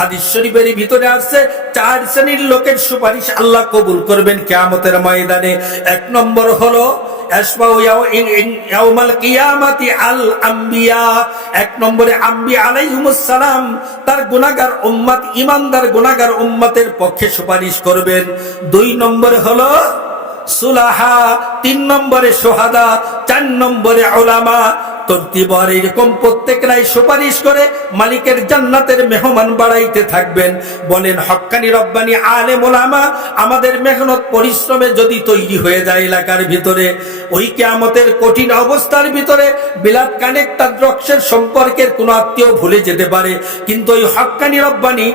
হাদিস শরীফের ভিতরে আছে চার শ্রেণীর লোকের সুপারিশ আল্লাহ কবুল করবেন কিয়ামতের ময়দানে। এক নম্বর হলো এক নম্বরে আম্বিয়া আলাইহিমুস সালাম তার গুনাহগার উম্মত ঈমানদার গুনাহগার উম্মতের পক্ষে সুপারিশ করবেন। দুই নম্বরে হলো সুলাহা, তিন নম্বরে সোহাদা, চার নম্বরে উলামা। তরতিবর এরকম প্রত্যেকরাই সুপারিশ করে মালিকের জান্নাতের মেহমান বাড়াইতে থাকবেন। বলেন হক্কানি রব্বানি আলেম ওলামা আমাদের মেহনত পরিশ্রমে যদি তৈরি হয়ে যায় এলাকার ভিতরে, ওই কিয়ামতের কঠিন অবস্থার ভিতরে বিলাদ কানেক্টার রক্সের সম্পর্কের কোন আত্মীয় ভুলে যেতে পারে, কিন্তু ওই হক্কানি রব্বানি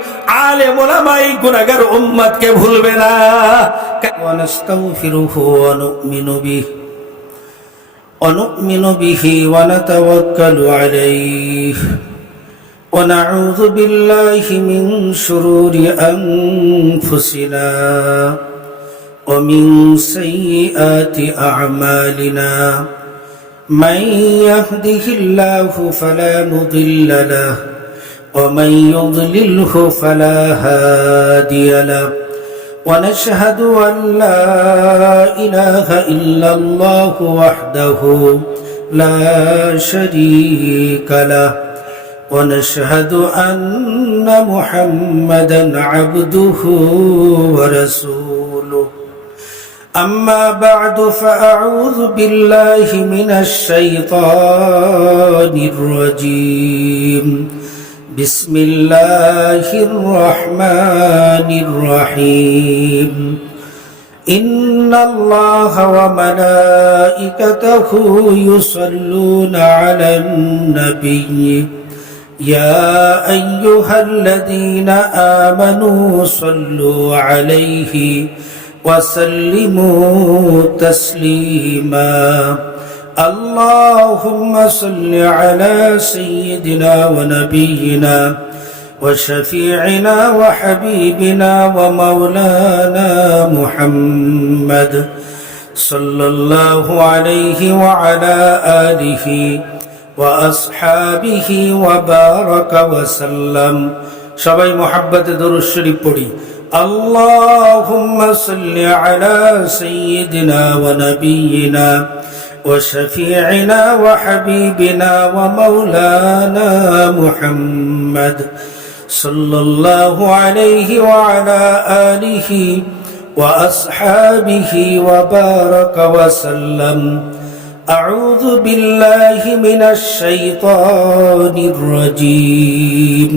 আলেম ওলামা এই গুনাহগার উম্মতকে ভুলবে না। ওয়ানাস্তাগফিরুহু ওয়া নু'মিনু বিহি ونؤمن به ونتوكل عليه ونعوذ بالله من شرور أنفسنا ومن سيئات أعمالنا من يهده الله فلا مضل له ومن يضلله فلا هادي له ونشهد أن لا إله إلا الله وحده لا شريك له ونشهد أن محمدا عبده ورسوله أما بعد فأعوذ بالله من الشيطان الرجيم بسم الله الرحمن الرحيم إن الله وملائكته يصلون على النبي يا أيها الذين آمنوا صلوا عليه وسلموا تسليما اللهم صل على سيدنا ونبينا وشفيعنا وحبيبنا ومولانا محمد صلى الله عليه وعلى آله وأصحابه وبارك وسلم সবাই محبت درود شريف পড়ি اللهم صل على سيدنا ونبينا وشفيعنا وحبيبنا ومولانا محمد صلى الله عليه وعلى آله وأصحابه وبارك وسلم أعوذ بالله من الشيطان الرجيم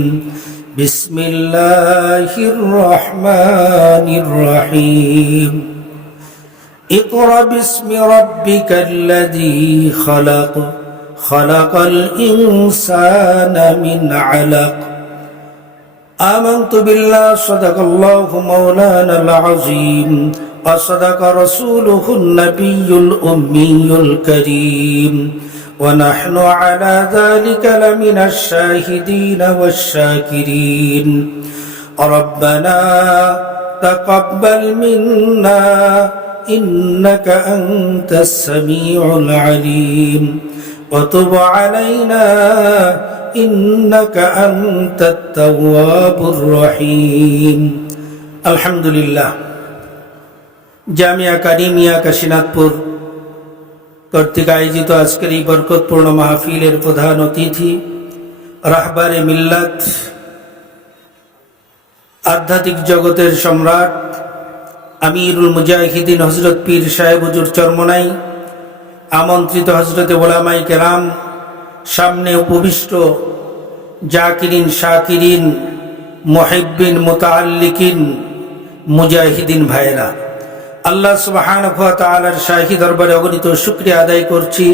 بسم الله الرحمن الرحيم اقرأ باسم ربك الذي خلق خلق الإنسان من علق آمنت بالله صدق الله مولانا العظيم وصدق رسوله النبي الأمي الكريم ونحن على ذلك لمن الشاهدين والشاكرين ربنا تقبل منا إنك أنت السميع العليم وتب علينا إنك أنت التواب الرحيم الحمد لله জামিয়া কারিমিয়া কাশীনাথপুর কর্তৃক আয়োজিত আজকের এই বরকতপূর্ণ মাহফিলের প্রধান অতিথি রাহবারে মিল্লাত আধ্যাত্মিক জগতের সম্রাট আমিরুল মুজাহিদিন হযরত পীর সাহেব হুজুর চরমনাই, আমন্ত্রিত হযরতে উলামায়ে কেরাম, সামনে উপবিষ্ট জাকিরিন শাকিরিন মুহিব্বিন মুতাআল্লিকিন মুজাহিদিন ভাইরা, আল্লাহ সুবহানাহু ওয়া তাআলার শাহী দরবারে অগণিত শুকরিয়া আদায় করছি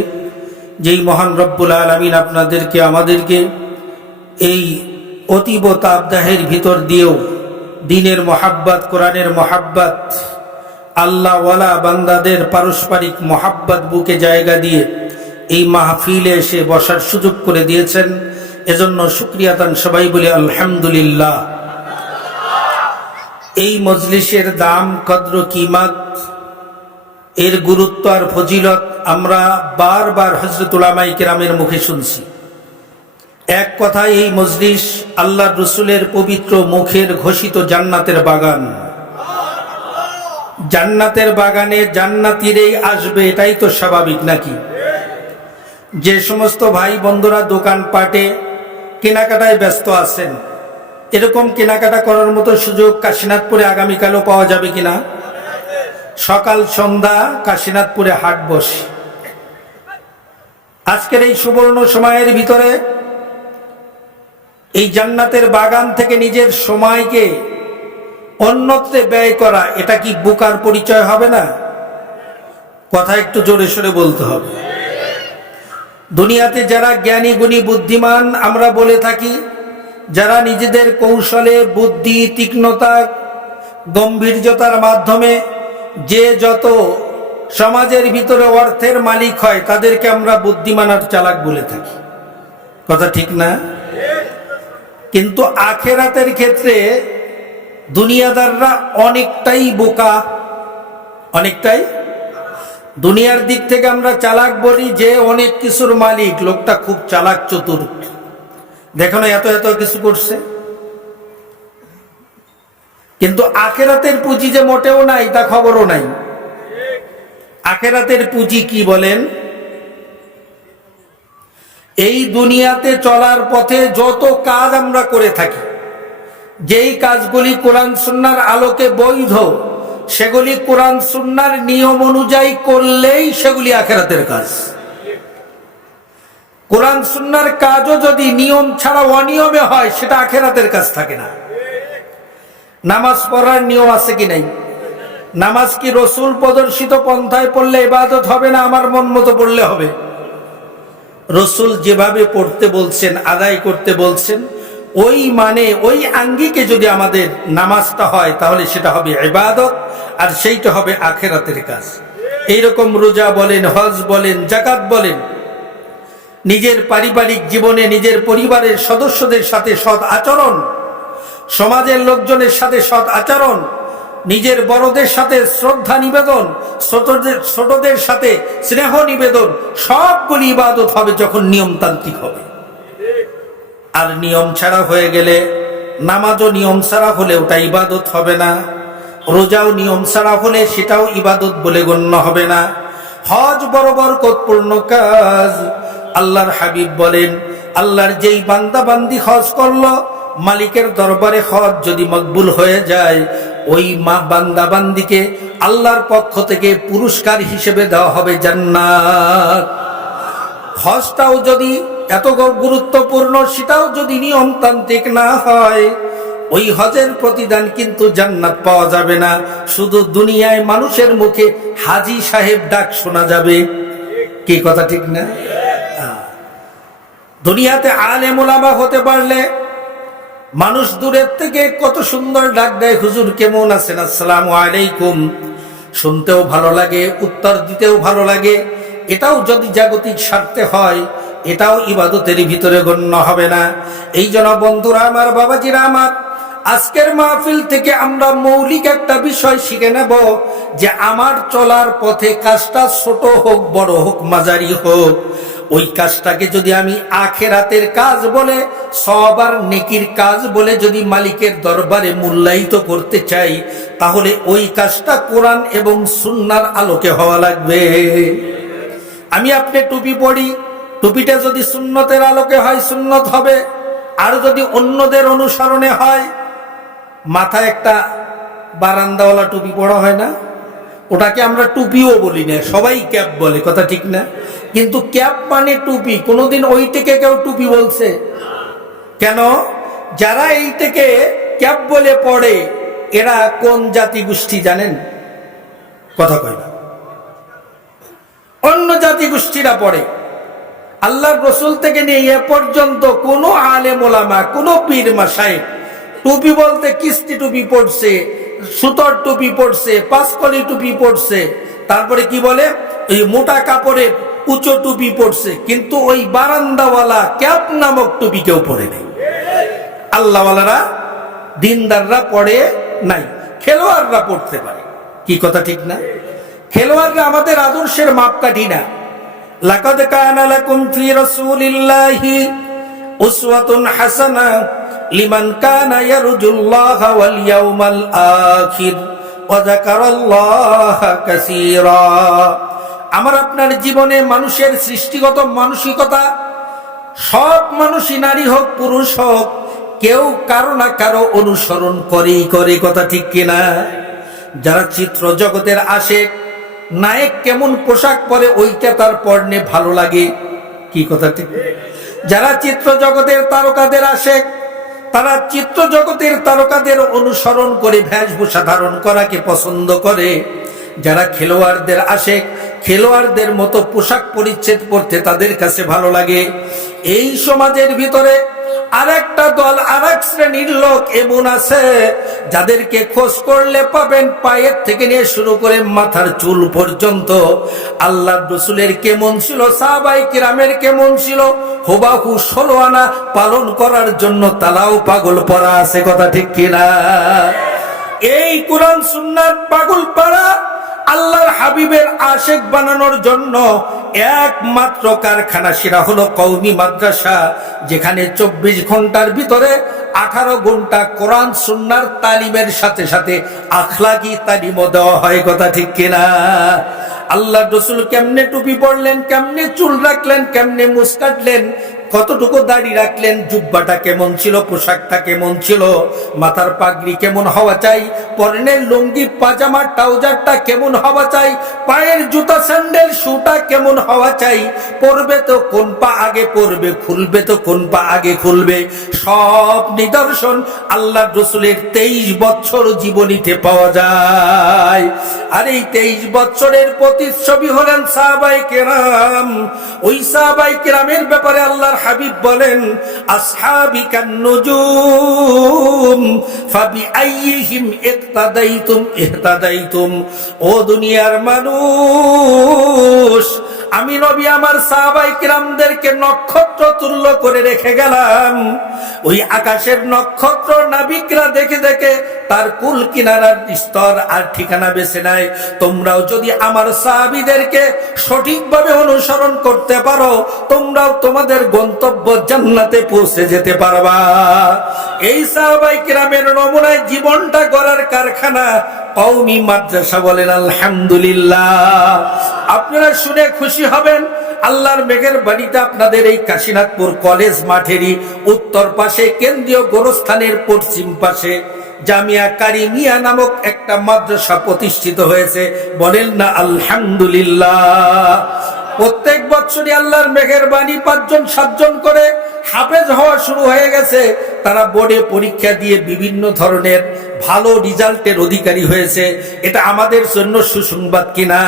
যেই মহান রব্বুল আলামিন আপনাদেরকে আমাদেরকে এই অতীব তাপদাহের ভিতর দিয়েও দিনের মহাব্বত, কোরআনের মহাব্বত, আল্লাহ ওয়ালা বান্দাদের পারস্পরিক মহাব্বত বুকে জায়গা দিয়ে এই মাহফিলে এসে বসার সুযোগ করে দিয়েছেন। এজন্য শুকরিয়া দান সবাই বলে আলহামদুলিল্লাহ। এই মজলিসের দাম, কদর, কিমাত, এর গুরুত্ব আর ফজিলত আমরা বারবার হযরত উলামায়ে কেরামের মুখে শুনছি। এক কথায় এই মজলিস আল্লাহ রসুলের পবিত্র মুখের ঘোষিত জান্নাতের বাগান। জান্নাতের বাগানে জান্নাতীরাই আসবে, এটাই তো স্বাভাবিক নাকি? যে সমস্ত ভাই বন্ধুরা দোকান পাটে কেনাকাটায় ব্যস্ত আছেন, এরকম কেনাকাটা করার মতো সুযোগ কাশীনাথপুরে আগামীকালও পাওয়া যাবে কিনা? সকাল সন্ধ্যা কাশীনাথপুরে হাট বসে। আজকের এই সুবর্ণ সময়ের ভিতরে এই জান্নাতের বাগান থেকে নিজের সময়কে অন্যত্রে ব্যয় করা, এটা কি বোকার পরিচয় হবে না? কথা একটু জোরে সোরে বলতে হবে। দুনিয়াতে যারা জ্ঞানী গুণী বুদ্ধিমান আমরা বলে থাকি, যারা নিজেদের কৌশলে বুদ্ধি তীক্ষ্ণতা গম্ভীর্যতার মাধ্যমে যে যত সমাজের ভিতরে অর্থের মালিক হয় তাদেরকে আমরা বুদ্ধিমান আর চালাক বলে থাকি। কথা ঠিক না? কিন্তু আখেরাতের ক্ষেত্রে দুনিয়াদাররা অনেকটাই বোকা, অনেকটাই। দুনিয়ার দিক থেকে আমরা চালাক বলি, যে অনেক কিছুর মালিক, লোকটা খুব চালাক চতুর, দেখো না এত এত কিছু করছে। কিন্তু আখেরাতের পুঁজি যে মোটেও নাই তা খবরও নাই। আখেরাতের পুঁজি কি বলেন? এই দুনিয়াতে চলার পথে যত কাজ আমরা করে থাকি, যেই কাজগুলি কোরআন সুন্নাহর আলোকে বৈধ, সেগুলি কোরআন সুন্নাহর নিয়ম অনুযায়ী করলেই সেগুলি আখেরাতের কাজ। কোরআন সুন্নাহর কাজও যদি নিয়ম ছাড়া অনিয়মে হয়, সেটা আখেরাতের কাজ থাকে না। নামাজ পড়ার নিয়ম আছে কি নাই? নামাজ কি রসুল প্রদর্শিত পন্থায় পড়লে ইবাদত হবে না আমার মন মতো পড়লে হবে? রসুল যেভাবে পড়তে বলছেন, আদায় করতে বলছেন, ওই মানে ওই আঙ্গিকে যদি আমাদের নামাজটা হয় তাহলে সেটা হবে ইবাদত, আর সেইটা হবে আখেরাতের কাজ। এইরকম রোজা বলেন, হজ বলেন, যাকাত বলেন, নিজের পারিবারিক জীবনে নিজের পরিবারের সদস্যদের সাথে সৎ আচরণ, সমাজের লোকজনের সাথে সৎ আচরণ, নিজের বড়দের সাথে শ্রদ্ধা নিবেদন, ছোটদের সাথে স্নেহ নিবেদন, সবগুলি ইবাদত হবে যখন নিয়মতান্ত্রিক হবে। আর নিয়ম ছাড়া হয়ে গেলে, নামাজও নিয়ম ছাড়া হলে ওটা ইবাদত হবে না, রোজাও নিয়ম ছাড়া হলে সেটাও ইবাদত বলে গণ্য হবে না। হজ বড় বরকতপূর্ণ কাজ। আল্লাহর হাবিব বলেন, আল্লাহর যেই বান্দা বান্দি হজ করলো, মালিকের দরবারে হজ যদি মকবুল হয়ে যায়, ওই বান্দা বান্দিকে আল্লাহর পক্ষ থেকে পুরস্কার হিসেবে দেওয়া হবে জান্নাত। হজটাও যদি এত গুরুত্বপূর্ণ, সেটাও যদি নিয়মতান্ত্রিক না হয়, ওই হজের প্রতিদান কিন্তু জান্নাত পাওয়া যাবে না, শুধু দুনিয়ায় মানুষের মুখে হাজী সাহেব ডাক শোনা যাবে। কি কথা ঠিক না? দুনিয়াতে আলেম ওলামা হতে পারলে মানুষ দূরের থেকে কত সুন্দর ডাক দেয়, হুজুর কেমন আছেন, আসসালামু আলাইকুম। শুনতেও ভালো লাগে, উত্তর দিতেও ভালো লাগে। এটাও যদি জাগতিক স্বার্থে হয়, এটাও ইবাদতের ভিতরে গণ্য হবে না। এই জন্য বন্ধুরা আমার, বাবাজিরা আমার, আজকের মাহফিল থেকে আমরা মৌলিক একটা বিষয় শিখে নেব, যে আমার চলার পথে কাজটা ছোট হোক, বড় হোক, মাঝারি হোক, ওই কাজটাকে যদি আমি আখেরাতের কাজ বলে, সবার নেকির কাজ বলে যদি মালিকের দরবারে মূল্যায়িত করতে চাই, তাহলে ওই কাজটা কোরআন এবং সুন্নাহর আলোকে হওয়া লাগবে। আমি আপনি টুপি পরি, টুপিটা যদি সুন্নতের আলোকে হয় সুন্নত হবে, আর যদি অন্যদের অনুসরণে হয়, মাথায় একটা বারান্দাওয়ালা টুপি পরা হয় না, ওটাকে আমরা টুপিও বলি না, সবাই ক্যাপ বলে। কথা ঠিক না? কিন্তু ক্যাপ মানে টুপি, কোনোদিন ওইটাকে কেউ টুপি বলছে? কেন? যারা এইটাকে ক্যাপ বলে পড়ে, এরা কোন জাতি গোষ্ঠী জানেন? কথা কয় না, অন্য জাতি গোষ্ঠীরা পড়ে। আল্লাহর রসুল থেকে নিয়ে এ পর্যন্ত কোন আলেম ওলামা, কোন পীর মাশায়েখ টুপি বলতে কিস্তি টুপি পড়ছে, সুতোর টুপি পড়ছে, পাঁচকলি টুপি পড়ছে, তারপরে কি বলে ওই মোটা কাপড়ের উঁচু টুপি পড়ছে, কিন্তু ওই বারান্দাওয়ালা ক্যাপ নামক টুপি কেউ পড়ে নেই। আল্লাহওয়ালারা, দিনদাররা পড়ে নাই, খেলোয়াড়রা পড়তে পারে। কি কথা ঠিক না? খেলোয়াড়রা আমাদের আদর্শের মাপকাঠি না। লাকাদ কানা লাকুম ফি রাসূলিল্লাহি উসওয়াতুন হাসানা লিমান কানা ইয়ারজুল্লাহা ওয়াল ইয়াউমাল আখির ওয়া যাকারাল্লাহা কাসীরা। আমার আপনার জীবনে মানুষের সৃষ্টিগত মানসিকতা, সব মানুষই, নারী হোক পুরুষ হোক, কেউ কারো না কারো অনুসরণ করেই করে, কথা ঠিক কিনা? যারা চিত্র জগতের আশেক, নায়ক কেমন পোশাক পরে ওইটা তার পরনে ভালো লাগে, কি কথা ঠিক? যারা চিত্র জগতের তারকাদের আশেক, তারা চিত্র জগতের তারকাদের অনুসরণ করে বেশভূষা ধারণ করাকে পছন্দ করে। যারা খেলোয়াড়দের আশেক, খেলোয়াড়দের মতো পোশাক পরিচ্ছদ পরতে তাদের কাছে ভালো লাগে। এই সমাজের ভিতরে আরেকটা দল, আরেক শ্রেণীর লোক এমন আছে যাদেরকে খোঁজ করলে পাবেন পায়ের থেকে নিয়ে শুরু করে মাথার চুল পর্যন্ত আল্লাহর রাসূলের কেমন ছিল, সাহাবায়ে কিরামের কেমন ছিল, হুবাহু 16 আনা পালন করার জন্য তালাও পাগল পড়া আছে, কথা ঠিক কিনা? এই কোরআন সুন্নাহর পাগল পড়া আল্লাহর হাবিবের আশেক বানানোর জন্য একমাত্র কারখানা, সেটা হলো কওমি মাদ্রাসা, যেখানে 24 ঘন্টার ভিতরে 18 ঘন্টা কোরআন সুন্নাহর তালিমের সাথে সাথে আখলাকি তালিমও দেওয়া হয়, কথা ঠিক কিনা? আল্লাহর রাসূল কেমনে টুপি পরলেন, কেমনে চুল রাখলেন, কেমনে মুছ কাটলেন, কতটুকু দাড়ি রাখলেন, জুব্বাটা কেমন ছিল, পোশাকটা কেমন ছিল, মাথার পাগড়ি কেমন হওয়া চাই, পরনের লুঙ্গি পাজামা ট্রাউজারটা কেমন হওয়া চাই, পায়ের জুতা স্যান্ডেল শুটা কেমন হওয়া চাই, পরবে তো কোন পা আগে পরবে, খুলবে তো কোন পা আগে খুলবে, সব নিদর্শন আল্লাহর রাসূলের 23 বছর জীবনীতে পাওয়া যায়। আর এই 23 বছরের প্রতিচ্ছবি হলেন সাহাবায়ে কেরাম। ওই সাহাবায়ে কেরামের ব্যাপারে আল্লাহর হাবিব বলেন, আসহাবি কান নুজুম ফাবিআইয়িহিম ইক্তাদাইতুম ইহতাদাইতুম। ও দুনিয়ার মানুষ, আমি নবী আমার সাহাবায়ে কিরামদেরকে নক্ষত্র তুল্য করে রেখে গেলাম। ওই আকাশের নক্ষত্র নাবিকরা দেখে দেখে তার কুল কিনারার স্তর আর ঠিকানা বেছে নেয়। তোমরাও যদি আমার সাহাবীদেরকে সঠিকভাবে অনুসরণ করতে পারো, তোমরাও তোমাদের গন্তব্য জান্নাতে পৌঁছে যেতে পারবা। এই সাহাবায়ে কিরামের নমুনায় জীবনটা গড়ার কারখানা কওমি মাদ্রাসা, বলেন আলহামদুলিল্লাহ। আপনারা শুনে খুশি হবেন, আল্লাহর মেঘের বাড়িতে আপনাদের এই কাশীনাথপুর কলেজ মাঠেরই উত্তর পাশে, কেন্দ্রীয় গোরস্থানের পশ্চিম পাশে জামিয়া কারিমিয়া নামক একটা মাদ্রাসা প্রতিষ্ঠিত হয়েছে, বলেন না আলহামদুলিল্লাহ। প্রত্যেক বছরই আল্লাহর মেঘের বাণী 5 জন 7 জন করে হাফেজ হওয়া শুরু হয়ে গেছে। তারা বোর্ডে পরীক্ষা দিয়ে বিভিন্ন ধরনের ভালো রেজাল্টের অধিকারী হয়েছে। এটা আমাদের জন্য সুসংবাদ কিনা?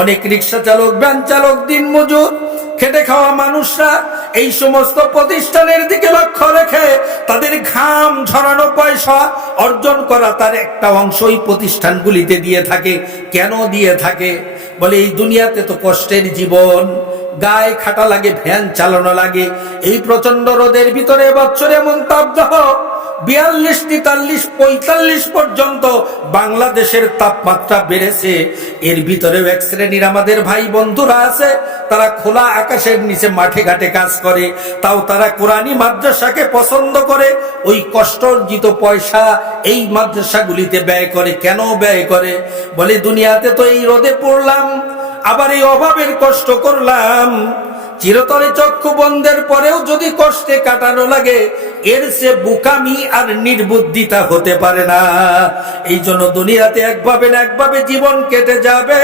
অনেক রিক্সা চালক, ভ্যান চালক, দিনমজুর, খেটে খাওয়া মানুষরা এই সমস্ত প্রতিষ্ঠানের দিকে লক্ষ্য রেখে তাদের ঘাম ঝরানো পয়সা অর্জন করা তার একটা অংশই প্রতিষ্ঠানগুলিতে দিয়ে থাকে। কেন দিয়ে থাকে? বলে এই দুনিয়াতে তো কষ্টের জীবন, গায়ে খাটা লাগে, ভ্যান চালানো লাগে। এই প্রচন্ড রোদের ভিতরে বছরে এমন তাপদাহ 42, 43, 45 পর্যন্ত বাংলাদেশের তাপমাত্রা বেড়েছে। এর ভিতরেও এক শ্রেণীর আমাদের ভাই বন্ধুরা আছে, তারা খোলা আকাশের নিচে মাঠে ঘাটে কাজ করে, তাও তারা কোরআনী মাদ্রাসাকে পছন্দ করে। ওই কষ্টার্জিত পয়সা এই মাদ্রাসাগুলিতে ব্যয় করে। কেন ব্যয় করে? বলে দুনিয়াতে তো এই রোদে পড়লাম, আবার এই অভাবের কষ্ট করলাম, চিরতরে চক্ষু বন্ধের পরেও যদি কষ্টে কাটানো লাগে, এর সে বুকামি আর নির্বুদ্ধিতা হতে পারে না। এই জন্য দুনিয়াতে একভাবে না একভাবে জীবন কেটে যাবে।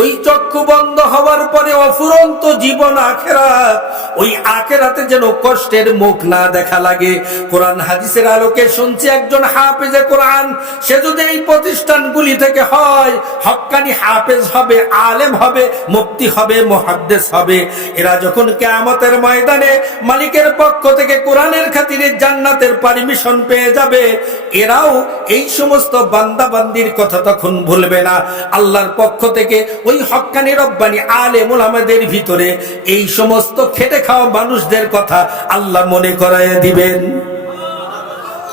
ওই চক্ষু বন্ধ হওয়ার পরে অফুরন্ত জীবন আখেরাত, ওই আখেরাতে যেন কষ্টের মুখ না দেখা লাগে। কোরআন হাদিসের আলোকে শুনছি একজন হাফেজে কোরআন, সে যদি এই প্রতিষ্ঠানগুলি থেকে হয়, হক্কানি হাফেজ হবে, আলেম হবে, মুফতি হবে, মুহাদ্দিস হবে। এরা যখন কিয়ামতের ময়দানে মালিকের পক্ষ থেকে কোরআনের খাতিরে জান্নাতের পারমিশন পেয়ে যাবে, এরাও এই সমস্ত বান্দা বান্দির কথা তখন ভুলবে না। আল্লাহর পক্ষ থেকে ওই হক্কানি রব্বানি আলেম ওলামাদের ভিতরে এই সমস্ত খেটে খাওয়া মানুষদের কথা আল্লাহ মনে করাইয়া দিবেন।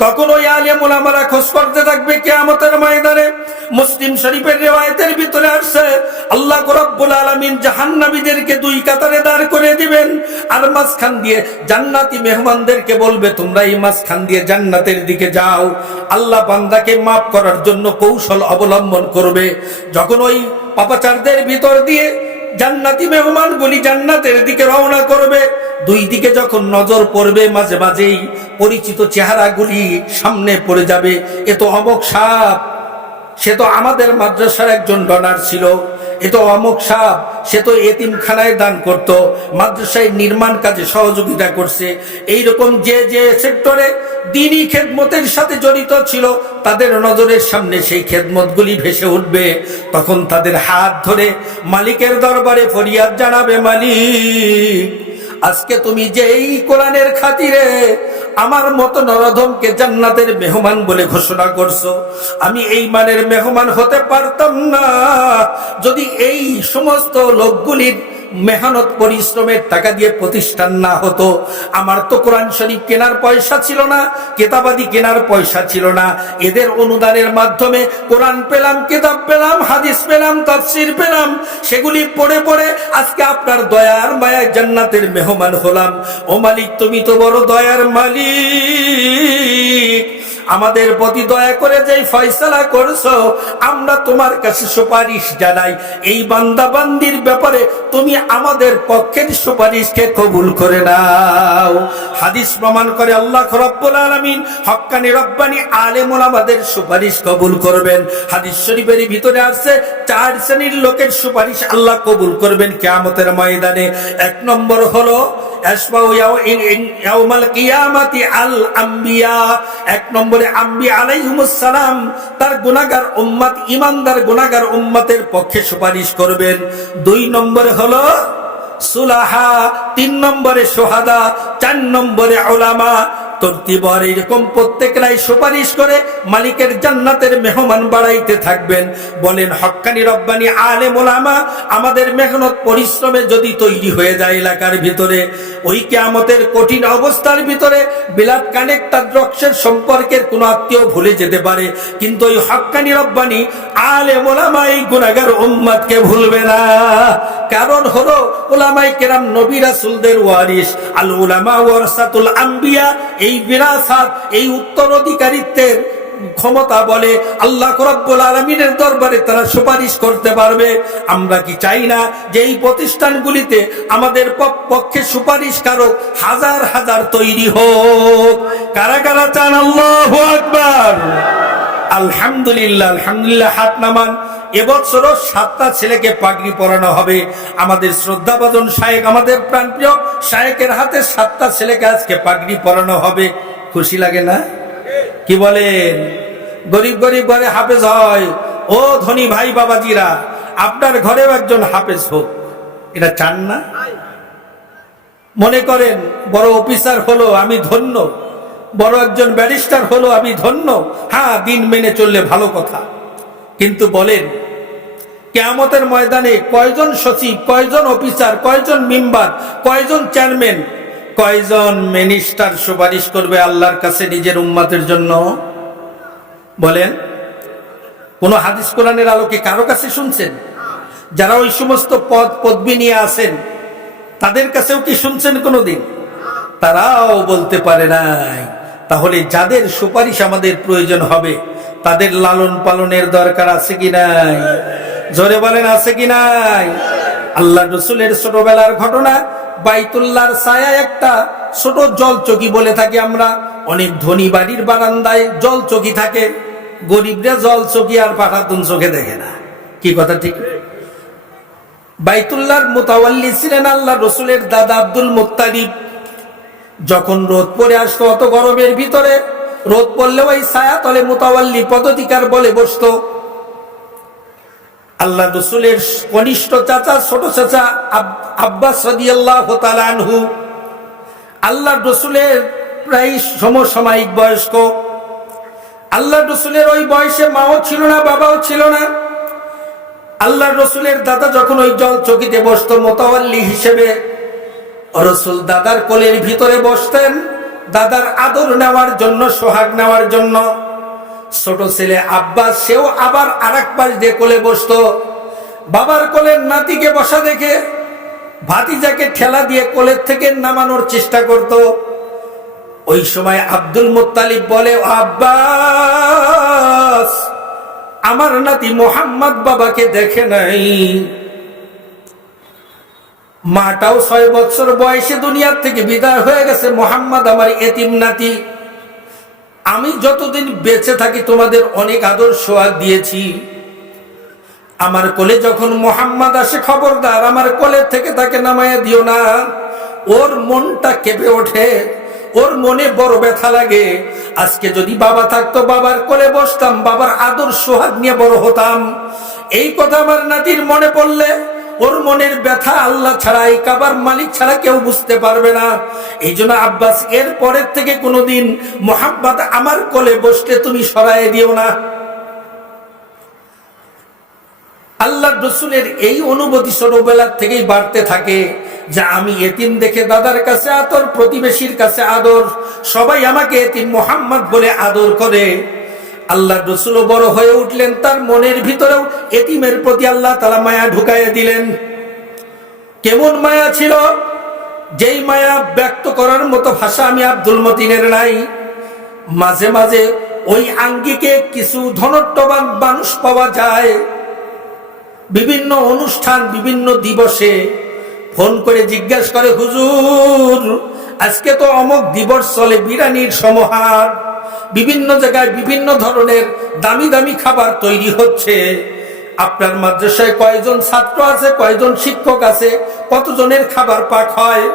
তখন ওই আলেম ওলামারা খোঁজ করতে থাকবে কিয়ামতের ময়দানে। মুসলিম শরীফের রিওয়ায়াতের ভিতরে আসছে, আল্লাহ রাব্বুল আলামিন জাহান্নামীদেরকে দুই কাতারে দাঁড় করে দিবেন, আর মাঝখান দিয়ে জান্নাতি মেহমানদেরকে বলবে তোমরা এই মাঝখান দিয়ে জান্নাতের দিকে যাও। আল্লাহ বান্দাকে মাফ করার জন্য কৌশল অবলম্বন করবে। যখন ওই পাপাচারদের ভিতর দিয়ে জান্নাতি মেহমানগুলি জান্নাতের দিকে রওনা করবে, দুই দিকে যখন নজর পড়বে মাঝে মাঝেই পরিচিত চেহারাগুলি সামনে পড়ে যাবে। এ তো অমুক সাহেব, সে তো আমাদের মাদ্রাসার একজন ডনার ছিল। এ তো অমুক সাহেব, সে তো এতিমখানায় দান করত, মাদ্রাসায় নির্মাণ কাজে সহযোগিতা করছে। এইরকম যে যে সেক্টরে দ্বীনি খেদমতের সাথে জড়িত ছিল তাদের নজরের সামনে সেই খেদমতগুলি ভেসে উঠবে। তখন তাদের হাত ধরে মালিকের দরবারে ফরিয়াদ জানাবে, মালিক আজকে তুমি যে এই কোরআনের খাতিরে আমার মতো নরধমকে জান্নাতের মেহমান বলে ঘোষণা করছো, আমি এই মানের মেহমান হতে পারতাম না যদি এই সমস্ত লোকগুলির মেহনত পরিশ্রমের টাকা দিয়ে প্রতিষ্ঠান না হতো। আমার তো কোরআন শরীফ কেনার পয়সা ছিল না, কিতাবাদি কেনার পয়সা ছিল না। এদের অনুদানের মাধ্যমে কোরআন পেলাম, কিতাব পেলাম, হাদিস পেলাম, তাফসীর পেলাম। সেগুলি পড়ে পড়ে আজকে আপনার দয়ার মায়ায় জান্নাতের মেহমান হলাম। ও মালিক, তুমি তো বড় দয়ার মালিক, আমাদের প্রতি দয়া করে যেই ফয়সালা করছো আমরা তোমার কাছে সুপারিশ জানাই। এই বান্দা বান্দির ব্যাপারে তুমি আমাদের পক্ষের সুপারিশকে কবুল করে নাও। হাদিস প্রমাণ করে আল্লাহ রাব্বুল আলামিন হক্কানি রব্বানি আলেম ওলামাদের সুপারিশ কবুল করবেন। হাদিস শরীফের ভিতরে আছে 4 শ্রেণীর লোকের সুপারিশ আল্লাহ কবুল করবেন কিয়ামতের ময়দানে। 1 নম্বর হলো আশফাউ ইয়াউমাল কিয়ামাতি আল আম্বিয়া। 1 নম্বরে আম্বিয়া আলাইহিমুস সালাম তার গুনাহগার উম্মত, ঈমানদার গুনাহগার উম্মতের পক্ষে সুপারিশ করবেন। 2 নম্বরে হলো সুলাহা, 3 নম্বরে শুহাদা, 4 নম্বরে উলামা। তরতিবর এরকম প্রত্যেকরাই সুপারিশ করে মালিকের জান্নাতের মেহমান বাড়াইতে থাকবেন। বলেন হক্কানি রব্বানি আলেম ওলামা আমাদের মেহনত পরিশ্রমে যদি তৈরি হয়ে যায় এলাকার ভিতরে, ওই কিয়ামতের কঠিন অবস্থার ভিতরে বিলাদ কানেক্টার রক্সের সম্পর্কের কোন আত্মীয় ভুলে যেতে পারে, কিন্তু ওই হক্কানি রব্বানি আলেম ওলামা এই গুনাহগার উম্মতকে ভুলবে না। কারণ হলো উলামায়ে কেরাম নবী রাসূলদের ওয়ারিস, আল উলামা ওয়ারাসাতুল আম্বিয়া। এই বিরাসাত, এই উত্তরাধিকারিত্বের ক্ষমতা বলে আল্লাহ রাব্বুল আলামিনের দরবারে তারা সুপারিশ করতে পারবে। আমরা কি চাই না যে এই প্রতিষ্ঠানগুলিতে আমাদের পক্ষে সুপারিশকারক হাজার হাজার তৈরি হোক? কারা কারা চান? আল্লাহু আকবার, আলহামদুলিল্লাহ, আলহামদুলিল্লাহ। হাত নামান। এবছরও 7টা ছেলেকে পাগড়ি পরানো হবে। আমাদের শ্রদ্ধাভাজন শায়েখ, আমাদের প্রাণপ্রিয় শায়েখের হাতে 7টা ছেলেকে আজকে পাগড়ি পরানো হবে। খুশি লাগে না? কি বলেন? গরিব গরিব ঘরে হাফেজ হয়। ও ধনী ভাই বাবাজিরা, আপনার ঘরেও একজন হাফেজ হোক, এটা চান না? মনে করেন বড় অফিসার হলো আমি ধন্য, বড় একজন ব্যারিস্টার হলো আমি ধন্য। হ্যাঁ, দিন মেনে চললে ভালো কথা, কিন্তু বলেন কিয়ামতের ময়দানে কয়জন সচিব, কয়জন অফিসার, কয়জন মেম্বার, কয়জন চেয়ারম্যান, কয়জন মিনিস্টার সুপারিশ করবে আল্লাহর কাছে নিজের উম্মতের জন্য? বলেন, কোন হাদিস কোরআনের আলোকে কারো কাছে শুনছেন? যারা ওই সমস্ত পদ পদবি নিয়ে আছেন তাদের কাছেও কি শুনছেন কোনোদিন? তারাও বলতে পারে নাই। তাহলে যাদের সুপারিশ আমাদের প্রয়োজন হবে তাদের লালন পালনের দরকার আছে কি নাই? জোরে বলেন, আছে কি নাই? আল্লাহ রসুলের ছোটবেলার ঘটনা, বাইতুল্লাহর ছায়ায় একটা ছোট জল চকি বলে থাকি আমরা। অনেক ধনী বাড়ির বারান্দায় জল চকি থাকে, গরিবরা জল চকি আর পাঠাতুন চোখে দেখে না। কি কথা ঠিক? বাইতুল্লাহর মুতাওয়াল্লি ছিলেন আল্লাহ রসুলের দাদা আব্দুল মুত্তালিব। যখন রোদ পড়ে আসতো অত গরমের ভিতরে, রোদ পড়লে ওই ছায়া তলে মুতাওয়াল্লি পদাধিকার বলে বসতো। আল্লাহ রসুলের কনিষ্ঠ চাচা, ছোট চাচা আব্বাস রাদিয়াল্লাহু তাআলা আনহু, আল্লাহ রসুলের প্রায় সমসাময়িক বয়স্ক। আল্লাহ রসুলের ওই বয়সে মাও ছিল না, বাবাও ছিল না। আল্লাহ রসুলের দাদা যখন ওই জল চকিতে বসতো মুতাওয়াল্লি হিসেবে, রসুল দাদার কোলের ভিতরে বসতেন, দাদার আদর নেওয়ার জন্য, সোহাগ নেওয়ার জন্য। ছোট ছেলে আব্বাস সেও আবার আরেক পাশ দিয়ে কোলে বসতো। বাবার কোলের নাতিকে বসা দেখে ভাতিজাকে ঠেলা দিয়ে কোলের থেকে নামানোর চেষ্টা করত। ওই সময় আব্দুল মুত্তালিব বলে, আব্বাস, আমার নাতি মোহাম্মদ বাবাকে দেখে নাই। মাটাও 6 বছর বয়সে দুনিয়ার থেকে বিদায় হয়ে গেছে। মোহাম্মদ আমার এতিম নাতি। আমি যতদিন বেঁচে থাকি তোমাদের অনেক আদর সোহাগ দিয়েছি। আমার কোলে যখন মোহাম্মদ আসে, খবরদার আমার কোলে থেকে তাকে নামাইয়া দিও না। ওর মনটা কেঁপে ওঠে, ওর মনে বড় ব্যথা লাগে। আজকে যদি বাবা থাকতো, বাবার কোলে বসতাম, বাবার আদর সোহাগ নিয়ে বড় হতাম। এই কথা আমার নাতির মনে পড়লে ওর মনের ব্যথা আল্লাহ ছাড়া, এই কাবার মালিক ছাড়া কেউ বুঝতে পারবে না। এই জন্য আব্বাস, এর পরের থেকে কোনোদিন মোহাম্মদ আমার কোলে বসলে তুমি সরাইয়ে দিও না। আল্লাহ রসুলের এই অনুভূতি ছোটবেলার থেকেই বাড়তে থাকে যে আমি এতিম দেখে দাদার কাছে আদর, প্রতিবেশীর কাছে আদর, সবাই আমাকে এতিম মোহাম্মদ বলে আদর করে। আল্লাহ রসুলও বড় হয়ে উঠলেন, তার মনের ভিতরেও এতিমের প্রতি আল্লাহ তাআলা মায়া ঢুকাইয়া দিলেন। কেমন মায়া ছিল, যেই মায়া ব্যক্ত করার মতো ভাষা আমি আব্দুল মতিনের নাই। মাঝে মাঝে ওই আঙ্গিকে কিছু ধনট্টবান মানুষ পাওয়া যায়, বিভিন্ন অনুষ্ঠান, বিভিন্ন দিবসে ফোন করে জিজ্ঞাসা করে, হুজুর আজকে তো অমুক দিবস চলে, বিরিয়ানির সমাহার, বিভিন্ন জায়গায় বিভিন্ন ধরনের দামি দামি খাবার তৈরি হচ্ছে। আপনার মাদ্রাসায় কয়জন ছাত্র আছে, কয়জন শিক্ষক আছে, কতজনের খাবার পাক হয়?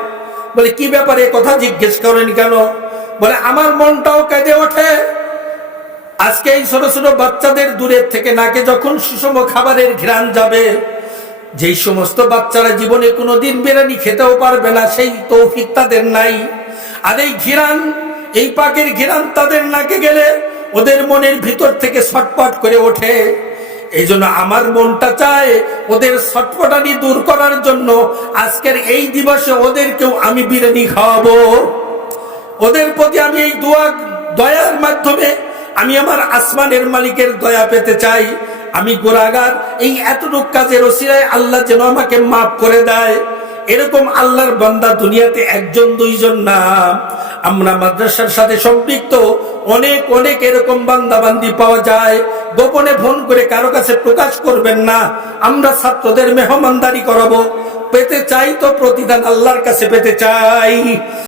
বলে কি ব্যাপারে কথা জিজ্ঞেস করেন কেন? বলে আমার মনটাও কেঁদে ওঠে। আজকে এই ছোট ছোট বাচ্চাদের দূরের থেকে নাকে যখন সুষম খাবারের ঘ্রাণ যাবে, যেই সমস্ত বাচ্চারা জীবনে কোনোদিন বিরিয়ানি খেতেও পারবে না, সেই তৌফিক তাদের নাই। আর এই ঘ্রাণ, এই পাকের ঘ্রাণ তাদের নাকে গেলে ওদের মনের ভিতর থেকে ছটপট করে ওঠে। এই জন্য আমার মনটা চায় ওদের ছটপটানি দূর করার জন্য আজকের এই দিবসে ওদেরকেও আমি বিরিয়ানি খাওয়াবো। ওদের প্রতি আমি এই দয়ার মাধ্যমে আমি আমার আসমানের মালিকের দয়া পেতে চাই। আমি গুনাহগার, এই এতটুক কাজের ওসিলায় আল্লাহ যেন আমাকে মাফ করে দেয়। এরকম আল্লাহর বান্দা দুনিয়াতে একজন দুইজন না, আমরা মাদ্রাসার সাথে সম্পৃক্ত অনেক অনেক এরকম বান্দা বান্দি পাওয়া যায়। গোপনে ফোন করে কারো কাছে প্রকাশ করবেন না। আমরা ছাত্রদের মেহমানদারি করাবো, পেতে চাই তো প্রতিদান আল্লাহর কাছে পেতে চাই।